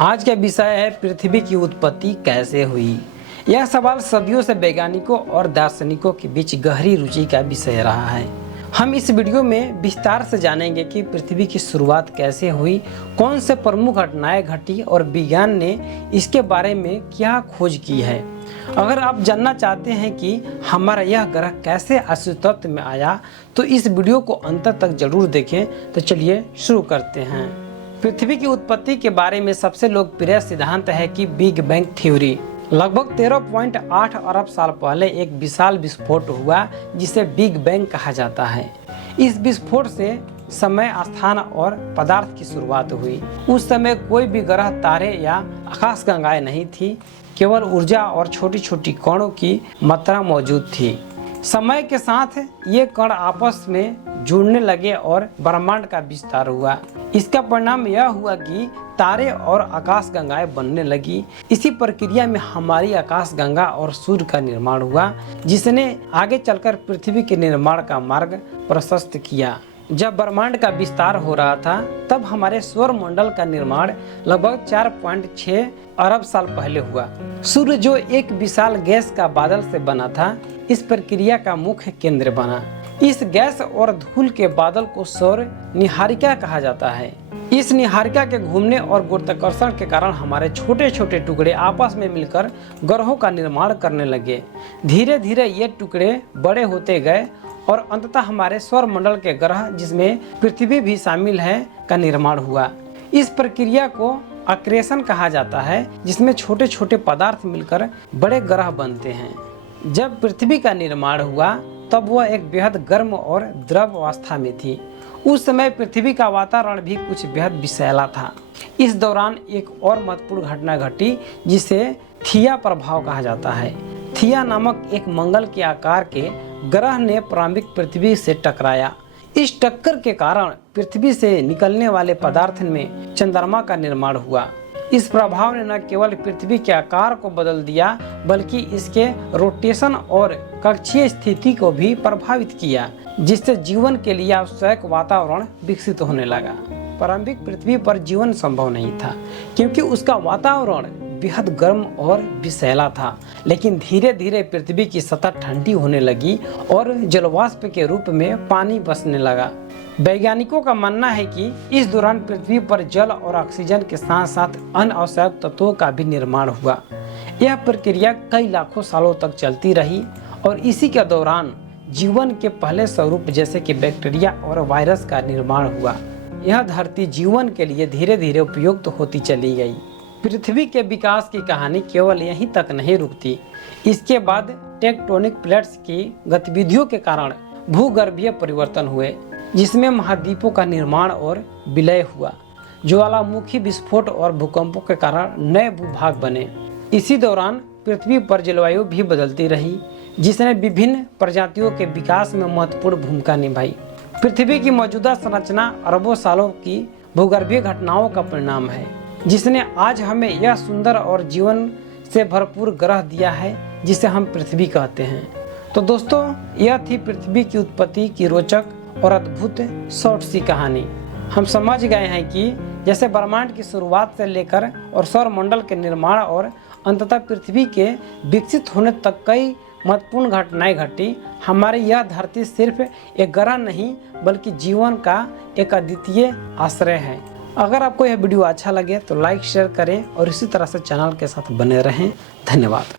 आज का विषय है पृथ्वी की उत्पत्ति कैसे हुई। यह सवाल सदियों से वैज्ञानिकों और दार्शनिकों के बीच गहरी रुचि का विषय रहा है। हम इस वीडियो में विस्तार से जानेंगे कि पृथ्वी की शुरुआत कैसे हुई, कौन से प्रमुख घटनाएं घटी और विज्ञान ने इसके बारे में क्या खोज की है। अगर आप जानना चाहते हैं कि हमारा यह ग्रह कैसे अस्तित्व में आया तो इस वीडियो को अंत तक जरूर देखें। तो चलिए शुरू करते हैं। पृथ्वी की उत्पत्ति के बारे में सबसे लोकप्रिय सिद्धांत है कि बिग बैंग थ्योरी। लगभग 13.8 अरब साल पहले एक विशाल विस्फोट हुआ जिसे बिग बैंग कहा जाता है। इस विस्फोट से समय, स्थान और पदार्थ की शुरुआत हुई। उस समय कोई भी ग्रह, तारे या आकाशगंगाएं नहीं थी, केवल ऊर्जा और छोटी छोटी कणों की मात्रा मौजूद थी। समय के साथ ये कण आपस में जुड़ने लगे और ब्रह्मांड का विस्तार हुआ। इसका परिणाम यह हुआ कि तारे और आकाशगंगाएं बनने लगी। इसी प्रक्रिया में हमारी आकाशगंगा और सूर्य का निर्माण हुआ, जिसने आगे चलकर पृथ्वी के निर्माण का मार्ग प्रशस्त किया। जब ब्रह्मांड का विस्तार हो रहा था तब हमारे सौर मंडल का निर्माण लगभग 4.6 अरब साल पहले हुआ। सूर्य जो एक विशाल गैस का बादल से बना था, इस प्रक्रिया का मुख्य केंद्र बना। इस गैस और धूल के बादल को सौर निहारिका कहा जाता है। इस निहारिका के घूमने और गुरुत्वाकर्षण के कारण हमारे छोटे छोटे टुकड़े आपस में मिलकर ग्रहों का निर्माण करने लगे। धीरे धीरे ये टुकड़े बड़े होते गए और अंततः हमारे सौर मंडल के ग्रह, जिसमें पृथ्वी भी शामिल है, का निर्माण हुआ। इस प्रक्रिया को अक्रेशन कहा जाता है, जिसमें छोटे छोटे पदार्थ मिलकर बड़े ग्रह बनते हैं। जब पृथ्वी का निर्माण हुआ तब वह एक बेहद गर्म और द्रव अवस्था में थी। उस समय पृथ्वी का वातावरण भी कुछ बेहद विषैला था। इस दौरान एक और महत्वपूर्ण घटना घटी जिसे थिया प्रभाव कहा जाता है। थिया नामक एक मंगल के आकार के ग्रह ने प्रारंभिक पृथ्वी से टकराया। इस टक्कर के कारण पृथ्वी से निकलने वाले पदार्थ में चंद्रमा का निर्माण हुआ। इस प्रभाव ने न केवल पृथ्वी के आकार को बदल दिया बल्कि इसके रोटेशन और कक्षीय स्थिति को भी प्रभावित किया, जिससे जीवन के लिए आवश्यक वातावरण विकसित होने लगा। प्रारंभिक पृथ्वी पर जीवन संभव नहीं था क्योंकि उसका वातावरण बेहद गर्म और विषैला था, लेकिन धीरे धीरे पृथ्वी की सतह ठंडी होने लगी और जलवाष्प के रूप में पानी बसने लगा। वैज्ञानिकों का मानना है कि इस दौरान पृथ्वी पर जल और ऑक्सीजन के साथ साथ अन्य आवश्यक तत्वों का भी निर्माण हुआ। यह प्रक्रिया कई लाखों सालों तक चलती रही और इसी के दौरान जीवन के पहले स्वरूप जैसे कि बैक्टीरिया और वायरस का निर्माण हुआ। यह धरती जीवन के लिए धीरे धीरे उपयुक्त होती चली गई। पृथ्वी के विकास की कहानी केवल यहीं तक नहीं रुकती। इसके बाद टेक्टोनिक प्लेट्स की गतिविधियों के कारण भूगर्भीय परिवर्तन हुए, जिसमें महाद्वीपों का निर्माण और विलय हुआ। ज्वालामुखी विस्फोट और भूकंपों के कारण नए भूभाग बने। इसी दौरान पृथ्वी पर जलवायु भी बदलती रही, जिसने विभिन्न प्रजातियों के विकास में महत्वपूर्ण भूमिका निभाई। पृथ्वी की मौजूदा संरचना अरबों सालों की भूगर्भीय घटनाओं का परिणाम है, जिसने आज हमें यह सुंदर और जीवन से भरपूर ग्रह दिया है जिसे हम पृथ्वी कहते हैं। तो दोस्तों, यह थी पृथ्वी की उत्पत्ति की रोचक और अद्भुत शॉर्ट सी कहानी। हम समझ गए हैं कि जैसे ब्रह्मांड की शुरुआत से लेकर और सौर मंडल के निर्माण और अंततः पृथ्वी के विकसित होने तक कई महत्वपूर्ण घटनाएं घटी। हमारी यह धरती सिर्फ एक ग्रह नहीं बल्कि जीवन का एक अद्वितीय आश्रय है। अगर आपको यह वीडियो अच्छा लगे तो लाइक शेयर करें और इसी तरह से चैनल के साथ बने रहें। धन्यवाद।